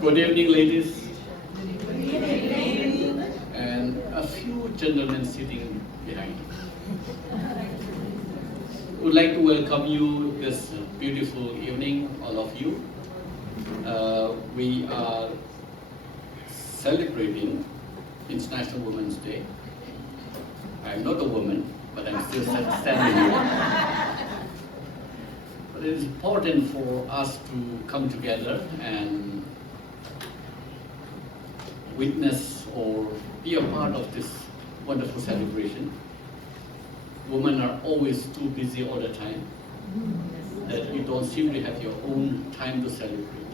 Good evening, ladies. And a few gentlemen sitting behind. Would like to welcome you this beautiful evening, all of you. We are celebrating International Women's Day. I'm not a woman, but I'm still standing here. But it is important for us to come together and witness or be a part of this wonderful celebration. Women are always too busy all the time that you don't seem to have your own time to celebrate.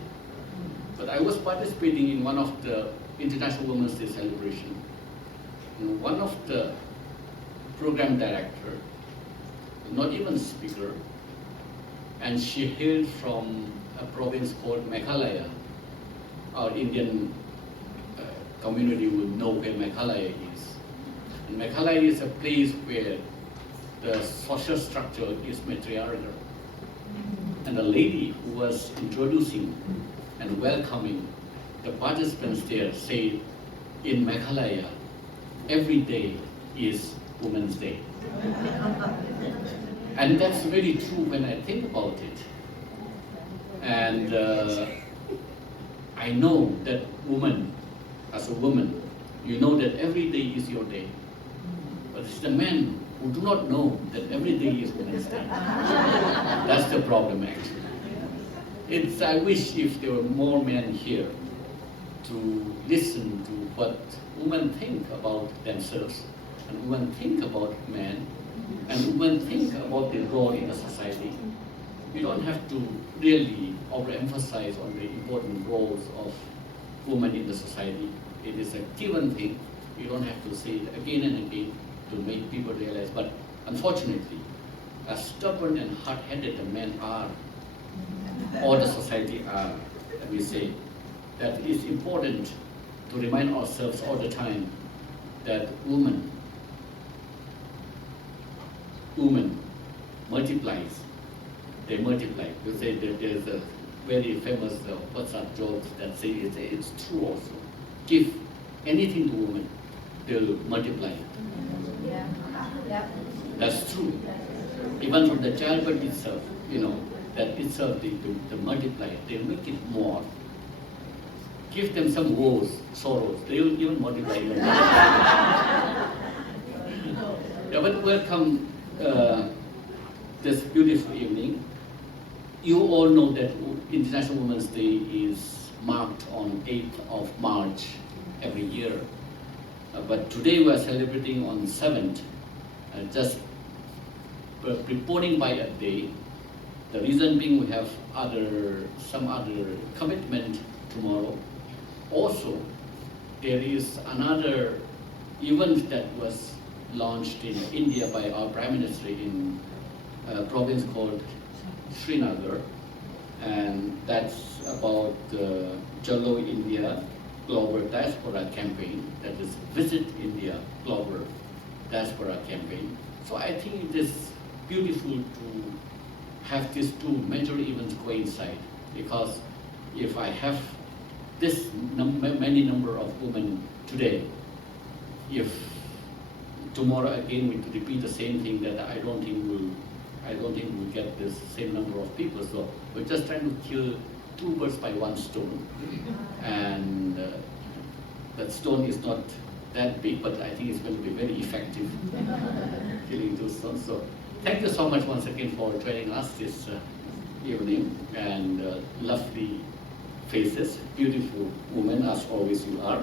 But I was participating in one of the International Women's Day celebration. And one of the program director, not even speaker, and she hailed from a province called Meghalaya. Our Indian community will know where Meghalaya is. And Meghalaya is a place where the social structure is matriarchal. And the lady who was introducing and welcoming the participants there said, in Meghalaya, every day is Women's Day. And that's very true when I think about it. And I know that as a woman, you know that every day is your day. But it's the men who do not know that every day is Women's Day. That's the problem, actually. I wish if there were more men here to listen to what women think about themselves, and women think about men, and women think about their role in the society. We don't have to really overemphasize on the important roles of women in the society. It is a given thing. You don't have to say it again and again to make people realize. But unfortunately, as stubborn and hard-headed the men are, or the society are, we say, that it's important to remind ourselves all the time that women multiplies. They multiply. You say that there's a very famous WhatsApp joke that says it's true also. Give anything to women, they'll multiply. Yeah. Yeah. That's true. Even from the childbirth itself, that itself they multiply, they'll make it more. Give them some woes, sorrows, they'll even multiply even more. Yeah, but welcome this beautiful evening. You all know that International Women's Day is marked on 8th of March every year. But today we are celebrating on 7th, just preponing by a day. The reason being we have some other commitment tomorrow. Also, there is another event that was launched in India by our Prime Minister in a province called Srinagar, and that's about the Chalo India Global Diaspora Campaign, that is Visit India Global Diaspora Campaign. So I think it is beautiful to have these two major events coincide, because if I have this many number of women today, if tomorrow again we could repeat the same thing, that I don't think we'll get this same number of people. So we're just trying to kill two birds by one stone. And that stone is not that big, but I think it's going to be very effective killing two stones. So thank you so much once again for joining us this evening, and lovely faces, beautiful women as always you are.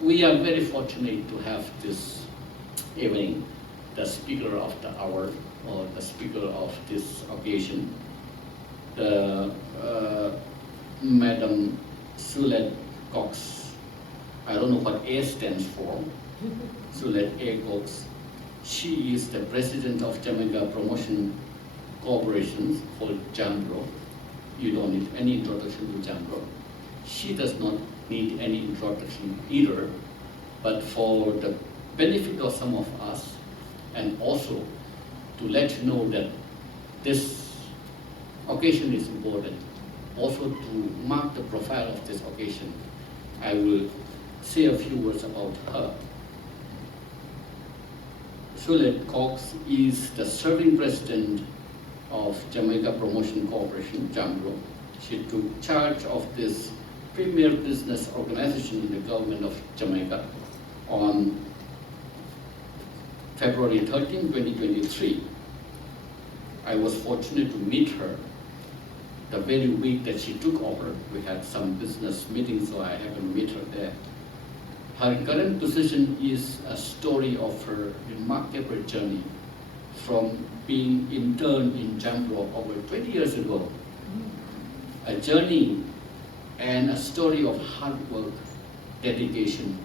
We are very fortunate to have this evening the speaker of the hour, or the speaker of this occasion, Madam Sulet Cox. I don't know what A stands for. Sulet A. Cox. She is the president of Jamaica Promotion Corporation called JAMPRO. You don't need any introduction to JAMPRO. She does not need any introduction either, but for the benefit of some of us, and also to let you know that this occasion is important. also to mark the profile of this occasion, I will say a few words about her. Shulet Cox is the serving president of Jamaica Promotion Corporation, JAMPRO. She took charge of this premier business organization in the government of Jamaica on February 13, 2023. I was fortunate to meet her the very week that she took over. We had some business meetings, so I happened to meet her there. Her current position is a story of her remarkable journey from being intern in JAMPRO over 20 years ago. A journey and a story of hard work, dedication,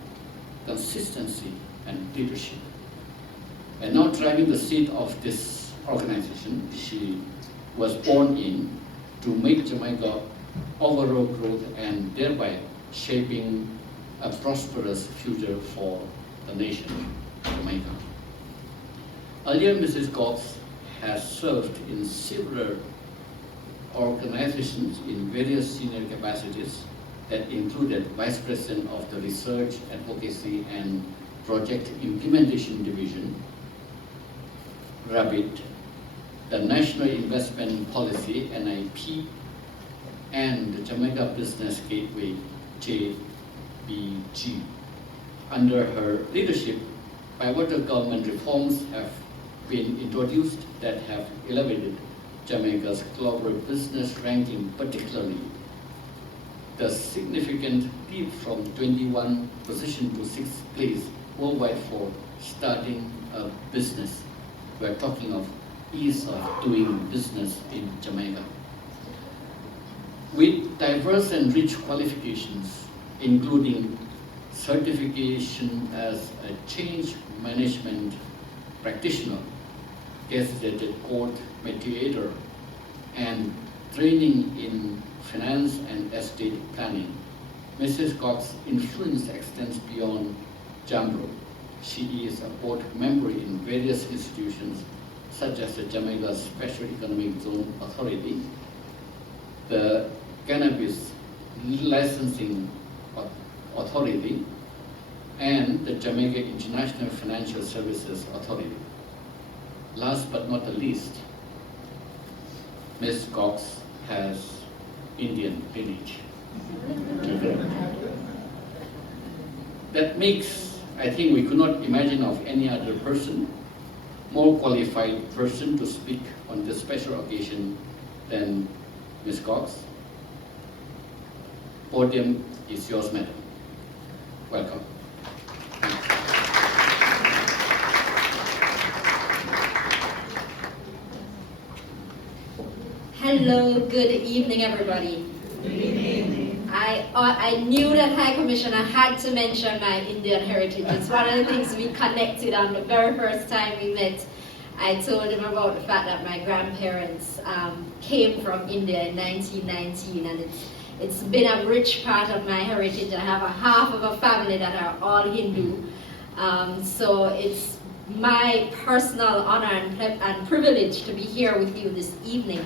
consistency, and leadership. And now driving the seat of this organization she was born in to make Jamaica overall growth and thereby shaping a prosperous future for the nation, Jamaica. Earlier, Mrs. Cox has served in several organizations in various senior capacities that included Vice President of the Research, Advocacy and Project Implementation Division, RABIT, the National Investment Policy, NIP, and the Jamaica Business Gateway, JBG. Under her leadership, pivotal government reforms have been introduced that have elevated Jamaica's global business ranking, particularly the significant leap from 21 position to 6th place worldwide for starting a business. We're talking of ease of doing business in Jamaica. With diverse and rich qualifications, including certification as a change management practitioner, designated court mediator, and training in finance and estate planning, Mrs. Cox's influence extends beyond JAMPRO. She is a board member in various institutions such as the Jamaica Special Economic Zone Authority, the Cannabis Licensing Authority, and the Jamaica International Financial Services Authority. Last but not the least, Ms. Cox has Indian lineage. That makes, I think we could not imagine of any other person, more qualified person to speak on this special occasion than Ms. Cox. Podium is yours, madam. Welcome. Hello, good evening, everybody. Good evening. I knew that High Commissioner had to mention my Indian heritage. It's one of the things we connected on the very first time we met. I told him about the fact that my grandparents came from India in 1919, and it's been a rich part of my heritage. I have a half of a family that are all Hindu, so it's my personal honor and privilege to be here with you this evening.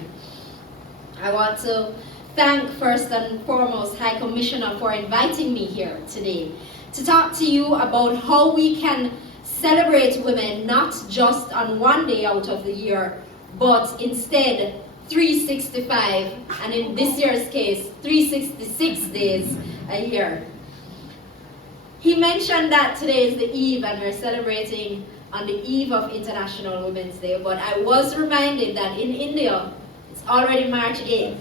I want to thank first and foremost High Commissioner for inviting me here today to talk to you about how we can celebrate women not just on one day out of the year, but instead 365, and in this year's case, 366 days a year. He mentioned that today is the eve and we're celebrating on the eve of International Women's Day, but I was reminded that in India, it's already March 8th.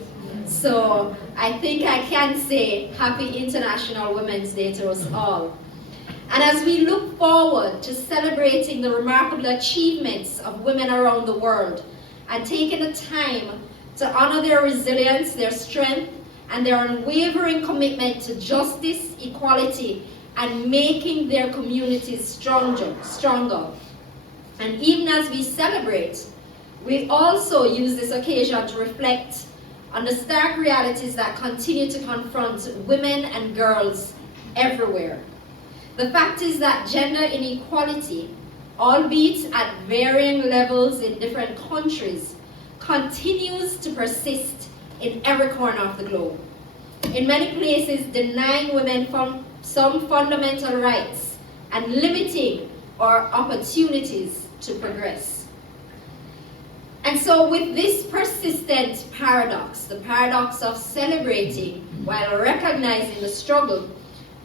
So I think I can say Happy International Women's Day to us all. And as we look forward to celebrating the remarkable achievements of women around the world and taking the time to honor their resilience, their strength, and their unwavering commitment to justice, equality, and making their communities stronger. And even as we celebrate, we also use this occasion to reflect on the stark realities that continue to confront women and girls everywhere. The fact is that gender inequality, albeit at varying levels in different countries, continues to persist in every corner of the globe. In many places, denying women from some fundamental rights and limiting our opportunities to progress. And so with this persistent paradox, the paradox of celebrating while recognizing the struggle,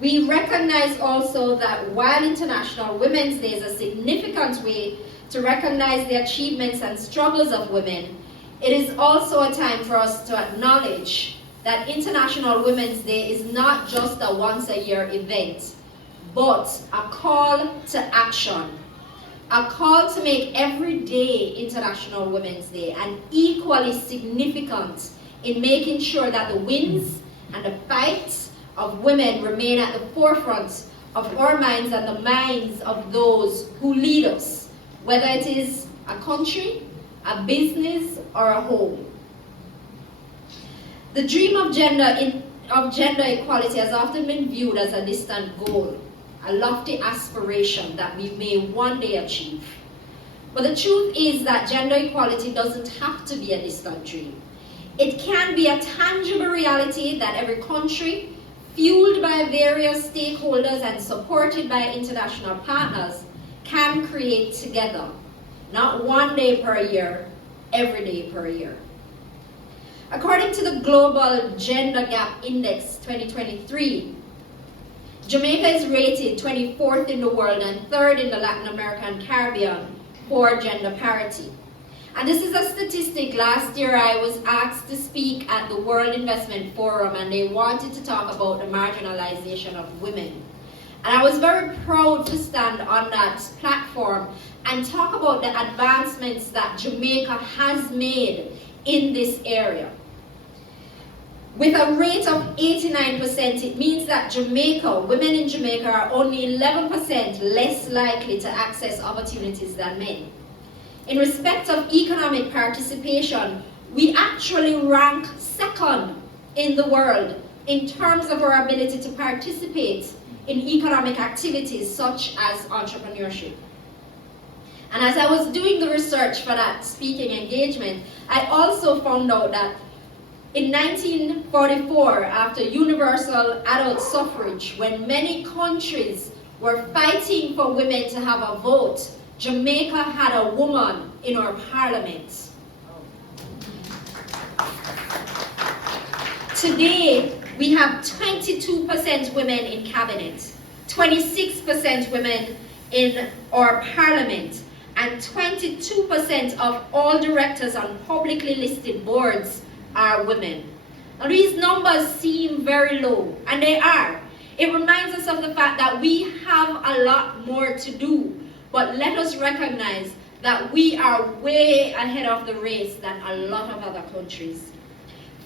we recognize also that while International Women's Day is a significant way to recognize the achievements and struggles of women, it is also a time for us to acknowledge that International Women's Day is not just a once-a-year event, but a call to action, a call to make every day International Women's Day, and equally significant in making sure that the wins and the fights of women remain at the forefront of our minds and the minds of those who lead us, whether it is a country, a business, or a home. The dream of gender equality has often been viewed as a distant goal, a lofty aspiration that we may one day achieve. But the truth is that gender equality doesn't have to be a distant dream. It can be a tangible reality that every country, fueled by various stakeholders and supported by international partners, can create together, not one day per year, every day per year. According to the Global Gender Gap Index 2023, Jamaica is rated 24th in the world and 3rd in the Latin America and Caribbean for gender parity. And this is a statistic. Last year I was asked to speak at the World Investment Forum, and they wanted to talk about the marginalization of women. And I was very proud to stand on that platform and talk about the advancements that Jamaica has made in this area. With a rate of 89%, it means that women in Jamaica are only 11% less likely to access opportunities than men. In respect of economic participation, we actually rank 2nd in the world in terms of our ability to participate in economic activities such as entrepreneurship. And as I was doing the research for that speaking engagement, I also found out that in 1944, after universal adult suffrage, when many countries were fighting for women to have a vote, Jamaica had a woman in our parliament. Today, we have 22% women in cabinet, 26% women in our parliament, and 22% of all directors on publicly listed boards are women. Now, these numbers seem very low, and they are. It reminds us of the fact that we have a lot more to do, but let us recognize that we are way ahead of the race than a lot of other countries.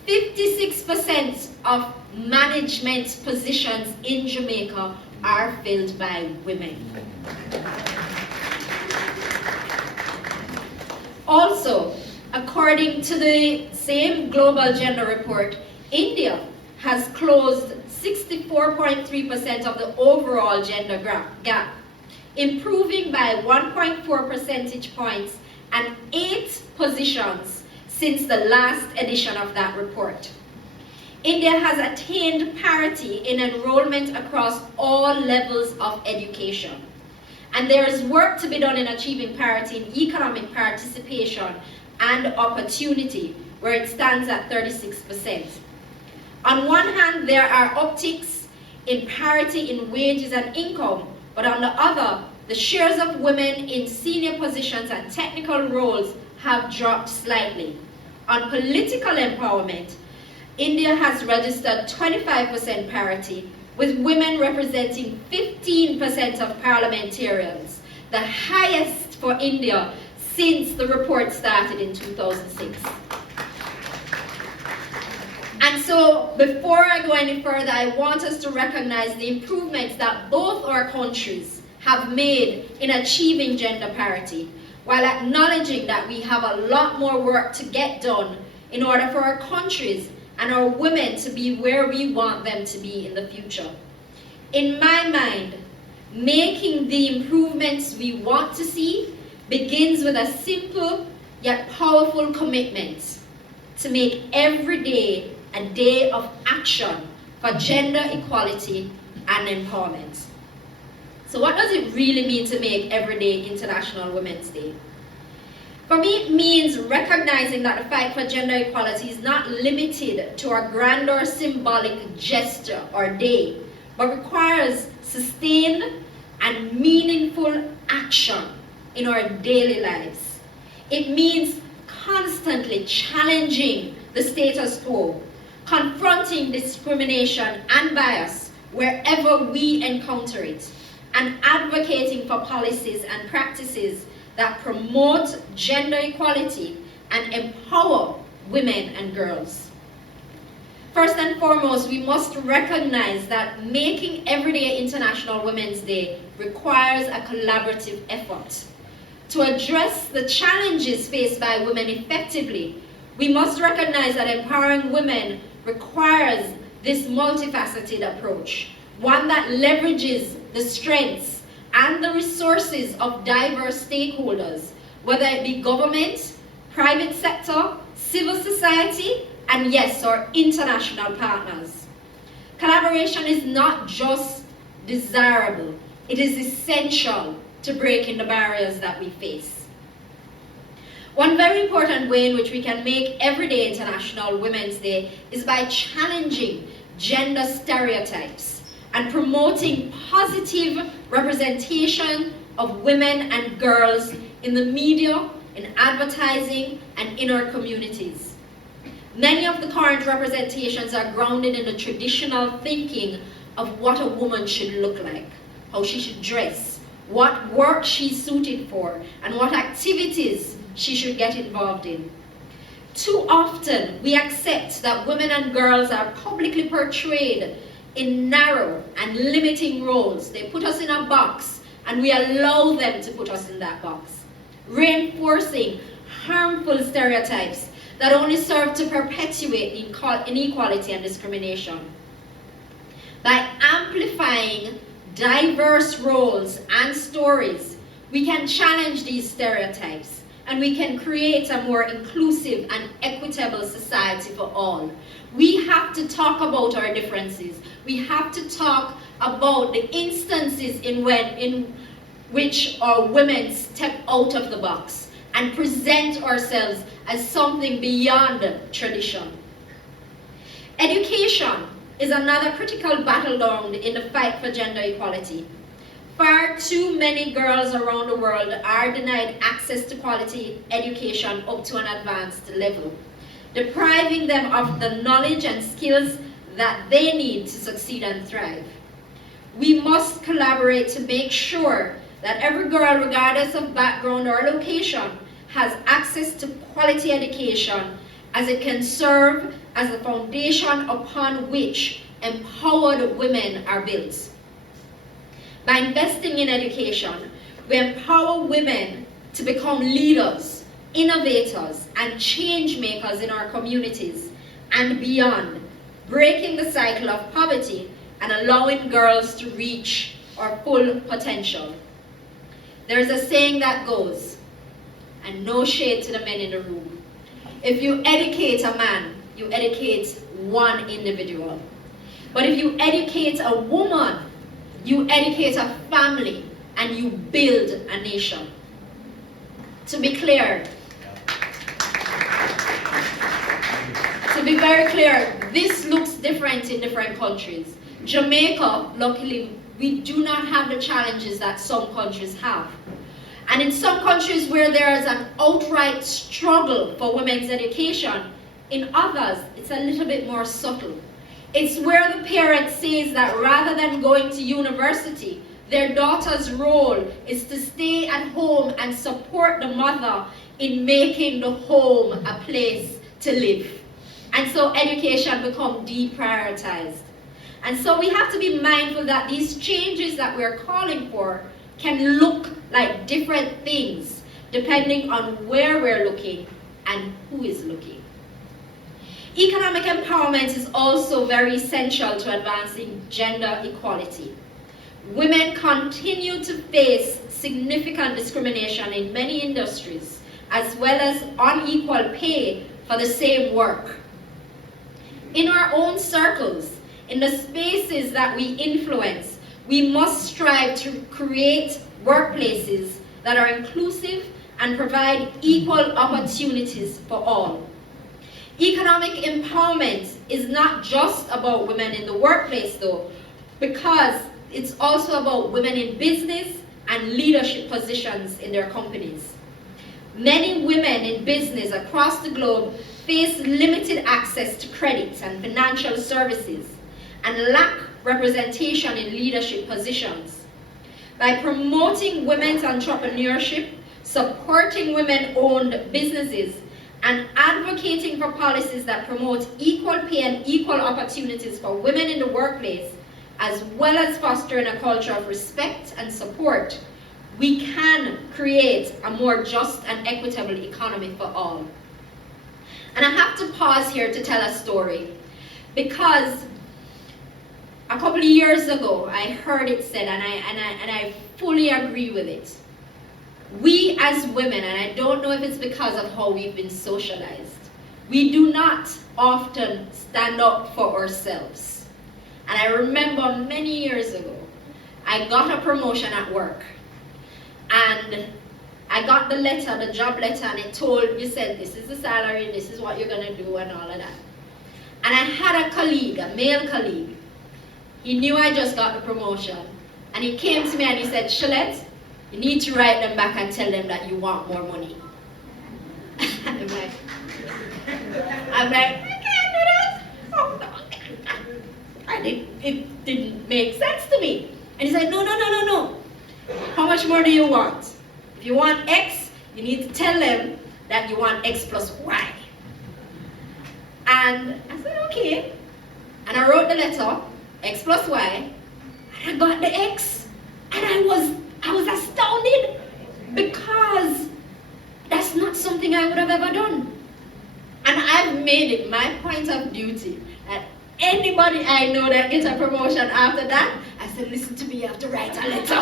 56% of management positions in Jamaica are filled by women. Also, according to the same Global Gender Report, India has closed 64.3% of the overall gender gap, improving by 1.4 percentage points and 8 positions since the last edition of that report. India has attained parity in enrollment across all levels of education. And there is work to be done in achieving parity in economic participation and opportunity, where it stands at 36%. On one hand, there are upticks in parity in wages and income, but on the other, the shares of women in senior positions and technical roles have dropped slightly. On political empowerment, India has registered 25% parity, with women representing 15% of parliamentarians, the highest for India since the report started in 2006. And so, before I go any further, I want us to recognize the improvements that both our countries have made in achieving gender parity, while acknowledging that we have a lot more work to get done in order for our countries and our women to be where we want them to be in the future. In my mind, making the improvements we want to see begins with a simple yet powerful commitment to make every day a day of action for gender equality and empowerment. So what does it really mean to make every day International Women's Day? For me, it means recognizing that the fight for gender equality is not limited to a grand or symbolic gesture or day, but requires sustained and meaningful action in our daily lives. It means constantly challenging the status quo, confronting discrimination and bias wherever we encounter it, and advocating for policies and practices that promote gender equality and empower women and girls. First and foremost, we must recognize that making Everyday International Women's Day requires a collaborative effort. To address the challenges faced by women effectively, we must recognize that empowering women requires this multifaceted approach, one that leverages the strengths and the resources of diverse stakeholders, whether it be government, private sector, civil society, and yes, our international partners. Collaboration is not just desirable, it is essential to breaking the barriers that we face. One very important way in which we can make Everyday International Women's Day is by challenging gender stereotypes and promoting positive representation of women and girls in the media, in advertising, and in our communities. Many of the current representations are grounded in the traditional thinking of what a woman should look like, how she should dress, what work she's suited for, and what activities she should get involved in. Too often, we accept that women and girls are publicly portrayed in narrow and limiting roles. They put us in a box, and we allow them to put us in that box, reinforcing harmful stereotypes that only serve to perpetuate inequality and discrimination. By amplifying diverse roles and stories, we can challenge these stereotypes, and we can create a more inclusive and equitable society for all. We have to talk about our differences. We have to talk about the instances in which our women step out of the box and present ourselves as something beyond tradition. Education is another critical battleground in the fight for gender equality. Far too many girls around the world are denied access to quality education up to an advanced level, depriving them of the knowledge and skills that they need to succeed and thrive. We must collaborate to make sure that every girl, regardless of background or location, has access to quality education, as it can serve as the foundation upon which empowered women are built. By investing in education, we empower women to become leaders, innovators, and change makers in our communities and beyond, breaking the cycle of poverty and allowing girls to reach our full potential. There's a saying that goes, and no shade to the men in the room, if you educate a man, you educate one individual. But if you educate a woman, you educate a family, and you build a nation. To be clear, to be very clear, this looks different in different countries. Jamaica, luckily, we do not have the challenges that some countries have. And in some countries where there is an outright struggle for women's education, in others, it's a little bit more subtle. It's where the parent says that rather than going to university, their daughter's role is to stay at home and support the mother in making the home a place to live. And so education becomes deprioritized. And so we have to be mindful that these changes that we're calling for can look like different things depending on where we're looking and who is looking. Economic empowerment is also very essential to advancing gender equality. Women continue to face significant discrimination in many industries, as well as unequal pay for the same work. In our own circles, in the spaces that we influence, we must strive to create workplaces that are inclusive and provide equal opportunities for all. Economic empowerment is not just about women in the workplace though, because it's also about women in business and leadership positions in their companies. Many women in business across the globe face limited access to credit and financial services and lack representation in leadership positions. By promoting women's entrepreneurship, supporting women-owned businesses, and advocating for policies that promote equal pay and equal opportunities for women in the workplace, as well as fostering a culture of respect and support, we can create a more just and equitable economy for all. And I have to pause here to tell a story, because a couple of years ago I heard it said, and I fully agree with it. We as women, and I don't know if it's because of how we've been socialized, we do not often stand up for ourselves. And I remember many years ago, I got a promotion at work. And I got the letter, the job letter, and it said, this is the salary, this is what you're gonna do, and all of that. And I had a colleague, a male colleague. He knew I just got the promotion. And he came to me and he said, Shalette, you need to write them back and tell them that you want more money. I'm like, I can't do that. Oh, no. And it didn't make sense to me. And he said, no. How much more do you want? If you want X, you need to tell them that you want X plus Y. And I said, okay. And I wrote the letter, X plus Y, and I got the X. And I was astounded, because that's not something I would have ever done. And I've made it my point of duty that anybody I know that gets a promotion after that, I said, listen to me, you have to write a letter.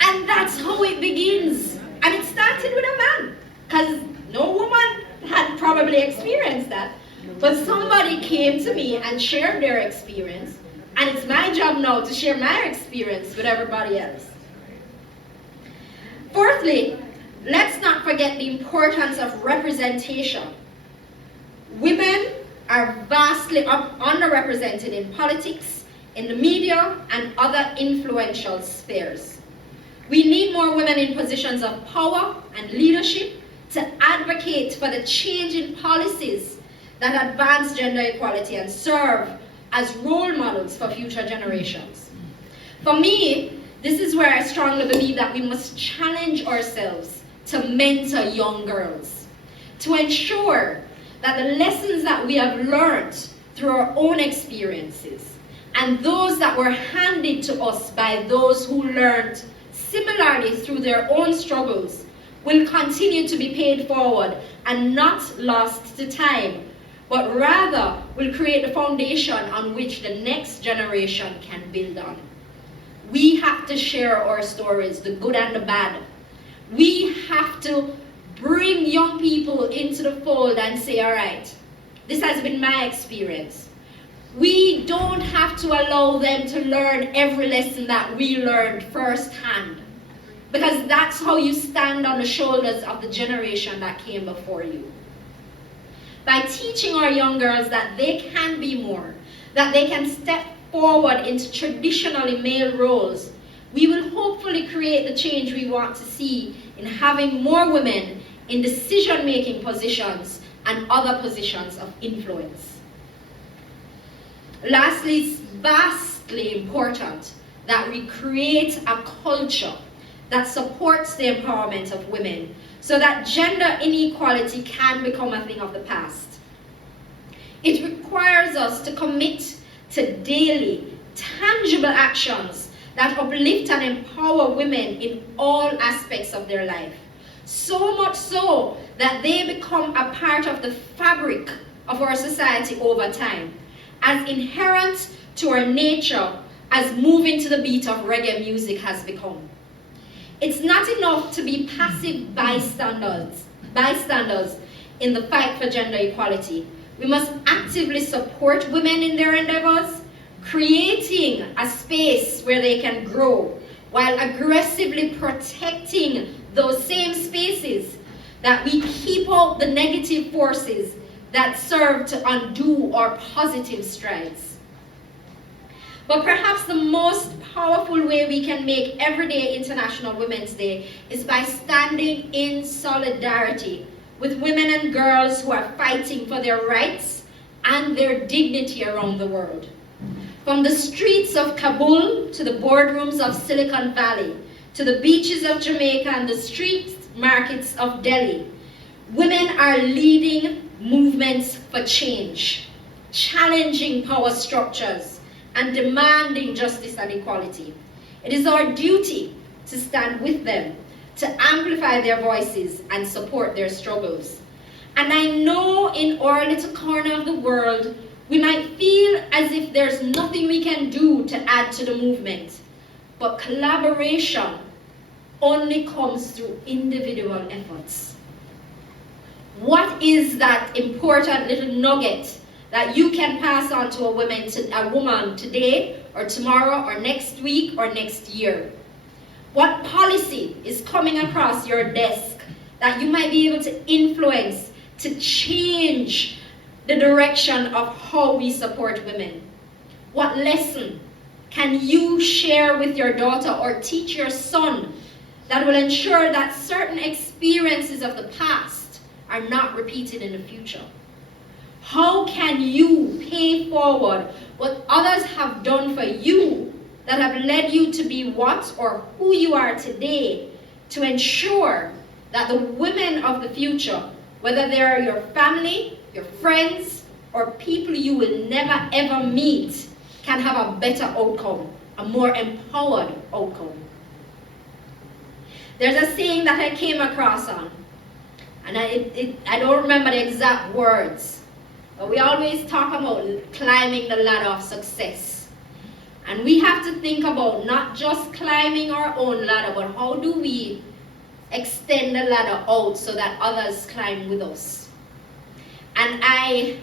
And that's how it begins. And it started with a man, because no woman had probably experienced that. But somebody came to me and shared their experience, and it's my job now to share my experience with everybody else. Fourthly, let's not forget the importance of representation. Women are vastly underrepresented in politics, in the media, and other influential spheres. We need more women in positions of power and leadership to advocate for the change in policies that advance gender equality and serve as role models for future generations. For me, this is where I strongly believe that we must challenge ourselves to mentor young girls, to ensure that the lessons that we have learned through our own experiences and those that were handed to us by those who learned similarly through their own struggles will continue to be paid forward and not lost to time, but rather will create the foundation on which the next generation can build on. We have to share our stories, the good and the bad. We have to bring young people into the fold and say, all right, this has been my experience. We don't have to allow them to learn every lesson that we learned firsthand, because that's how you stand on the shoulders of the generation that came before you. By teaching our young girls that they can be more, that they can step forward into traditionally male roles, we will hopefully create the change we want to see in having more women in decision-making positions and other positions of influence. Lastly, it's vastly important that we create a culture that supports the empowerment of women so that gender inequality can become a thing of the past. It requires us to commit to daily, tangible actions that uplift and empower women in all aspects of their life. So much so that they become a part of the fabric of our society over time, as inherent to our nature as moving to the beat of reggae music has become. It's not enough to be passive bystanders bystanders in the fight for gender equality. We must actively support women in their endeavors, creating a space where they can grow, while aggressively protecting those same spaces, that we keep out the negative forces that serve to undo our positive strides. But perhaps the most powerful way we can make everyday International Women's Day is by standing in solidarity with women and girls who are fighting for their rights and their dignity around the world. From the streets of Kabul to the boardrooms of Silicon Valley, to the beaches of Jamaica and the street markets of Delhi, women are leading movements for change, challenging power structures, and demanding justice and equality. It is our duty to stand with them, to amplify their voices and support their struggles. And I know in our little corner of the world, we might feel as if there's nothing we can do to add to the movement, but collaboration only comes through individual efforts. What is that important little nugget that you can pass on to a woman today or tomorrow or next week or next year? What policy is coming across your desk that you might be able to influence to change the direction of how we support women? What lesson can you share with your daughter or teach your son that will ensure that certain experiences of the past are not repeated in the future? How can you pay forward what others have done for you that have led you to be what or who you are today, to ensure that the women of the future, whether they are your family, your friends, or people you will never ever meet, can have a better outcome, a more empowered outcome? There's a saying that I came across on, and I don't remember the exact words, but we always talk about climbing the ladder of success. And we have to think about not just climbing our own ladder, but how do we extend the ladder out so that others climb with us. And I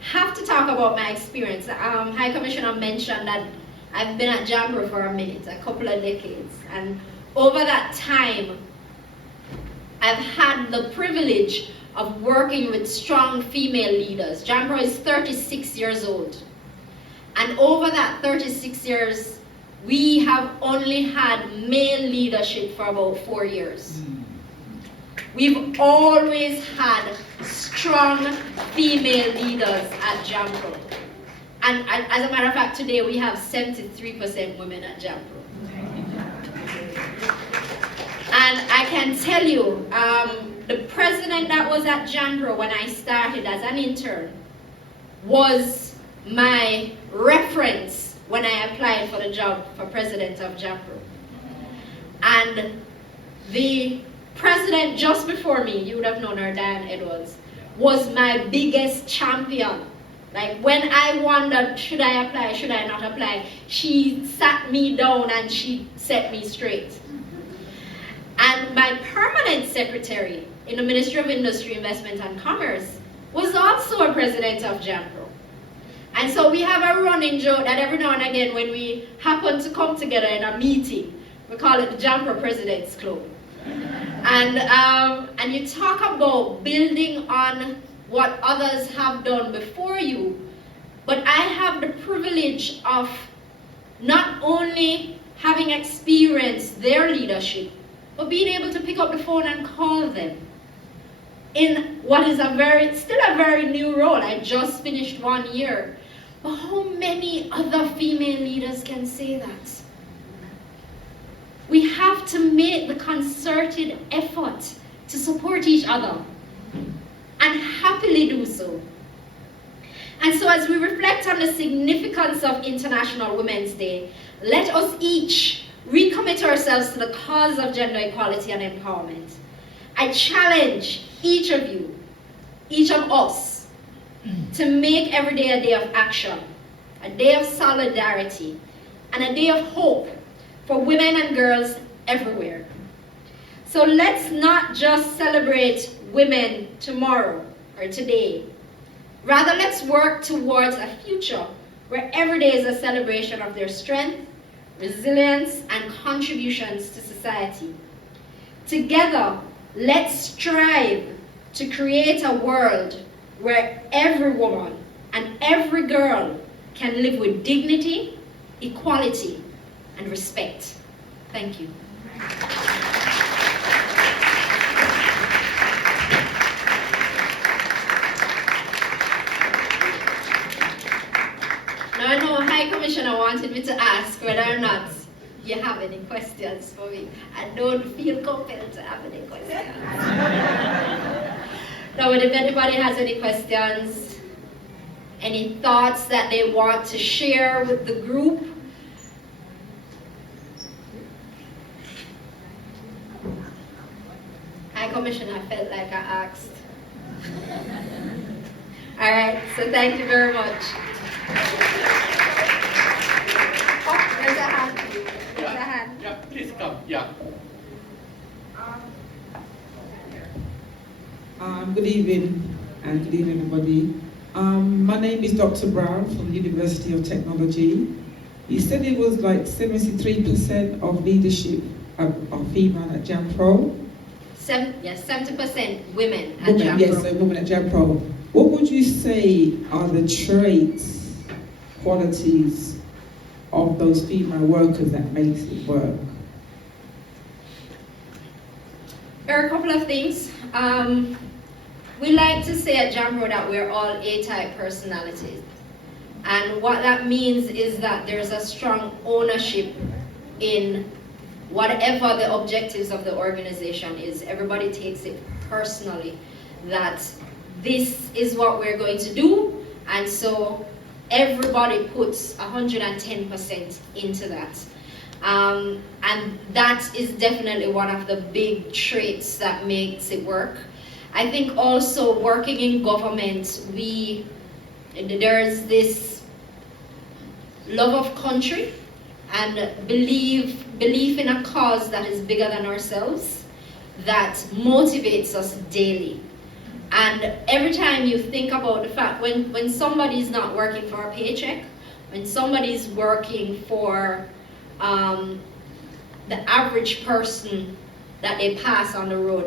have to talk about my experience. High Commissioner mentioned that I've been at JAMPRO for a couple of decades. And over that time, I've had the privilege of working with strong female leaders. JAMPRO is 36 years old. And over that 36 years, we have only had male leadership for about 4 years. We've always had strong female leaders at JAMPRO. And as a matter of fact, today we have 73% women at JAMPRO. And I can tell you, the president that was at JAMPRO when I started as an intern was my reference when I applied for the job for president of JAMPRO. And the president just before me, you would have known her, Diane Edwards, was my biggest champion. Like when I wondered, should I apply, should I not apply, she sat me down and she set me straight. And my permanent secretary in the Ministry of Industry, Investment and Commerce was also a president of JAMPRO. And so we have a running joke that every now and again when we happen to come together in a meeting, we call it the JAMPRO President's Club. And you talk about building on what others have done before you, but I have the privilege of not only having experienced their leadership, but being able to pick up the phone and call them in what is still a very new role. I just finished 1 year. But how many other female leaders can say that? We have to make the concerted effort to support each other and happily do so. And so as we reflect on the significance of International Women's Day, let us each recommit ourselves to the cause of gender equality and empowerment. I challenge each of you, each of us, to make every day a day of action, a day of solidarity, and a day of hope for women and girls everywhere. So let's not just celebrate women tomorrow or today. Rather, let's work towards a future where every day is a celebration of their strength, resilience, and contributions to society. Together, let's strive to create a world where every woman and every girl can live with dignity, equality, and respect. Thank you. Now I know High Commissioner wanted me to ask whether or not you have any questions for me. I don't feel compelled to have any questions. Now, if anybody has any questions, any thoughts that they want to share with the group, High Commissioner, I felt like I asked. All right, so thank you very much. Oh, there's a hand. There's a hand. Yeah, please come. Yeah. Good evening, and good evening, everybody. My name is Dr. Brown from the University of Technology. You said it was like 73% of leadership are female at JAMPRO. Yes, 70% women at Women, JAMPRO. yes, so women at JAMPRO. What would you say are the traits, qualities of those female workers that makes it work? There are a couple of things. We like to say at JAMPRO that we're all A-type personalities. And what that means is that there's a strong ownership in whatever the objectives of the organization is. Everybody takes it personally that this is what we're going to do, and so everybody puts 110% into that. And that is definitely one of the big traits that makes it work. I think also working in government, there's this love of country and belief in a cause that is bigger than ourselves that motivates us daily. And every time you think about the fact when somebody's not working for a paycheck, when somebody's working for the average person that they pass on the road.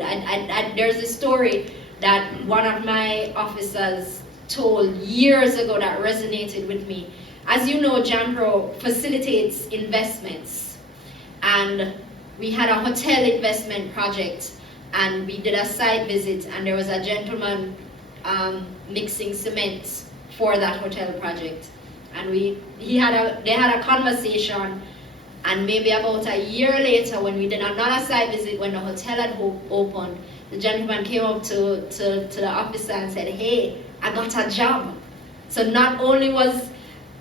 There's a story that one of my officers told years ago that resonated with me. As you know, JAMPRO facilitates investments, and we had a hotel investment project, and we did a site visit, and there was a gentleman mixing cement for that hotel project, and they had a conversation. And maybe about a year later, when we did another site visit, when the hotel had opened, the gentleman came up to the officer and said, "Hey, I got a job." So not only was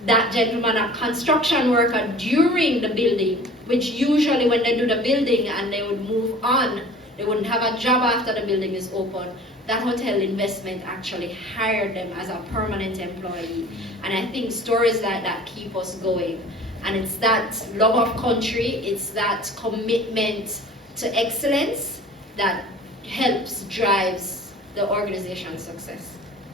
that gentleman a construction worker during the building, which usually when they do the building and they would move on, they wouldn't have a job after the building is open. That hotel investment actually hired them as a permanent employee. And I think stories like that keep us going. And it's that love of country, it's that commitment to excellence that drives the organization's success.